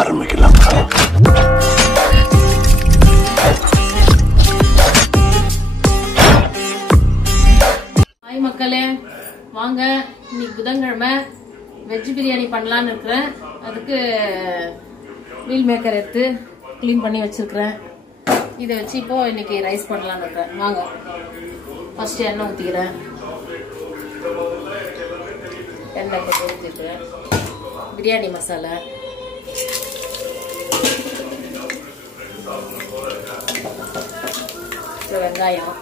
ஆரம்பிக்கலாம். ஹாய் மக்களே, வாங்க. இன்னைக்கு புதன்கிழமை வெஜ் பிரியாணி பண்ணலான்னு இருக்கிறேன். அதுக்கு மீல் மேக்கர் எடுத்து க்ளீன் பண்ணி வச்சிருக்கிறேன். இதை வச்சு இப்போ இன்னைக்கு ரைஸ் பண்ணலான்னு இருக்கிறேன். வாங்க, ஃபர்ஸ்ட் எண்ணெய் ஊற்றிக்கிறேன். எண்ணெய் கொஞ்சம் ஊற்றிக்கிறேன். பிரியாணி மசாலா, வெங்காயம்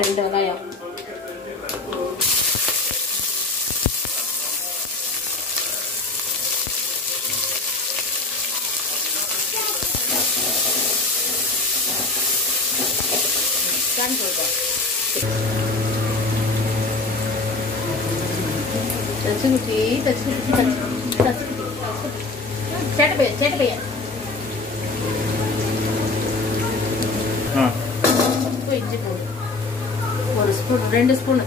2 வெங்காயம், இஞ்சி பூண்டு 1 spoon 2 spoon,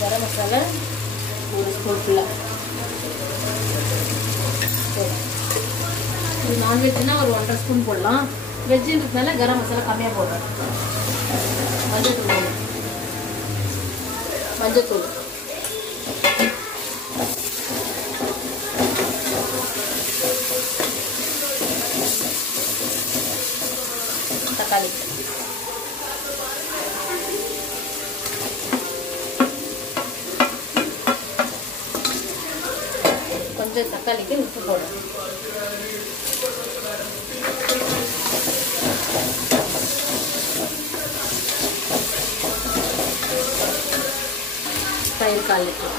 garam masala 1 spoon ஃபுல்லா. இது நான்வெஜ்னா ஒரு 1.5 ஸ்பூன் போடலாம். வெஜ்ஜுன்றதுனால கரம் மசாலா கம்மியாக போடுறேன். மஞ்சத்தூள் தக்காளி கொஞ்சம், தக்காளிக்கு உப்பு போடுறேன். தயிர் 1/4 லிட்டர்.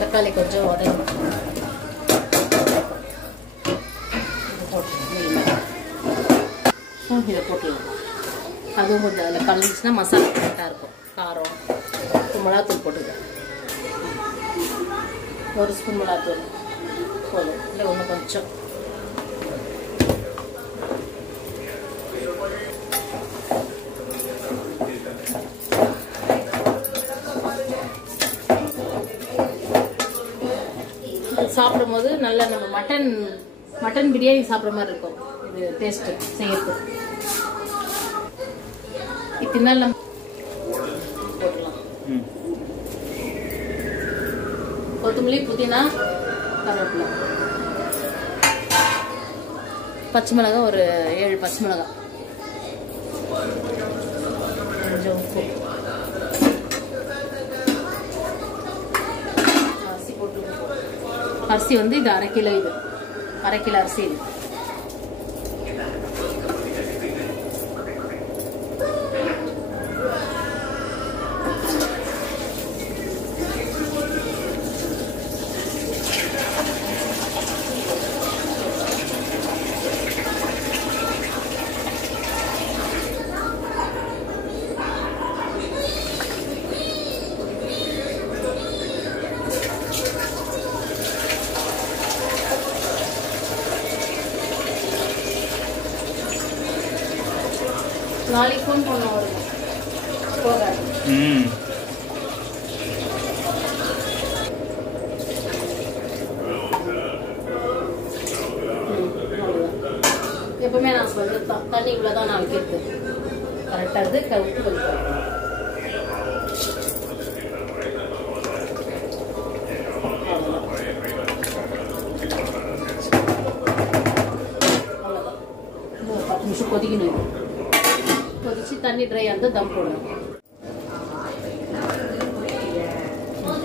தக்காளி கொஞ்சம் உடையும் இதை போட்டுடலாம். அதுவும் கொஞ்சம் அதில் கலந்துச்சுன்னா மசாலா கரெக்டாக இருக்கும். காரம், மிளகாத்தூள் போட்டுக்கிறேன். 1 ஸ்பூன் மிளகாத்தூள் போதும். இல்லை ஒன்று கொஞ்சம். சாப்பிடும்போது நல்லா நம்ம மட்டன் பிரியாணி சாப்பிட்ற மாதிரி இருக்கும். இது டேஸ்ட் செய்யறது. இத்தனை நாள் நம்ம போடலாம். கொத்தமல்லி, புதினா, கருவேப்பிலை, பச்சை மிளகாய் ஒரு 7 பச்சை மிளகாய், கொஞ்சம் உப்பு, அரிசி போட்டு. அரிசி வந்து இது 1/2 கிலோ. இது 1/2 கிலோ அரிசி. இது நாளைக்கு ஃபோன் பண்ண வருங்க. போகாது. எப்பவுமே நான் சொல்றது தான். தண்ணி இவ்வளோதான் நான் வைக்கிறது. கரெக்டாக இருக்கு. உப்பு கொஞ்சம் அவ்வளோதான். 10 நிமிஷம் கொதிக்கணும். கொதிச்சு தண்ணி ட்ரை ஆகுது, தம் போடணும்.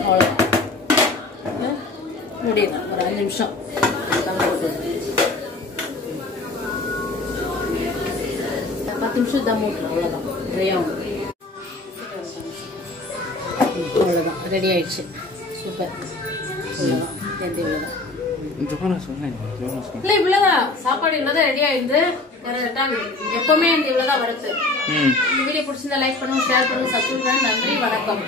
அவ்வளோதான், முடியலாம். ஒரு 5 நிமிஷம் தம் போட்டு 10 நிமிஷம் தம் போட்டுலாம். அவ்வளோதான், ட்ரை ஆகும். அவ்வளோதான், ரெடி ஆயிடுச்சு. சூப்பர். அவ்வளோதான், இவ்வளோதான். இல்ல இவ்வளவுதான் சாப்பாடு, இவ்வளவுதான் ரெடி ஆயிடுது. எப்பவுமே இந்த இவ்வளவுதான் வருது. இந்த வீடியோ பிடிச்சிருந்தா லைக் பண்ணுங்க, ஷேர் பண்ணுங்க, சப்ஸ்கிரைப் பண்ணுங்க. நன்றி, வணக்கம்.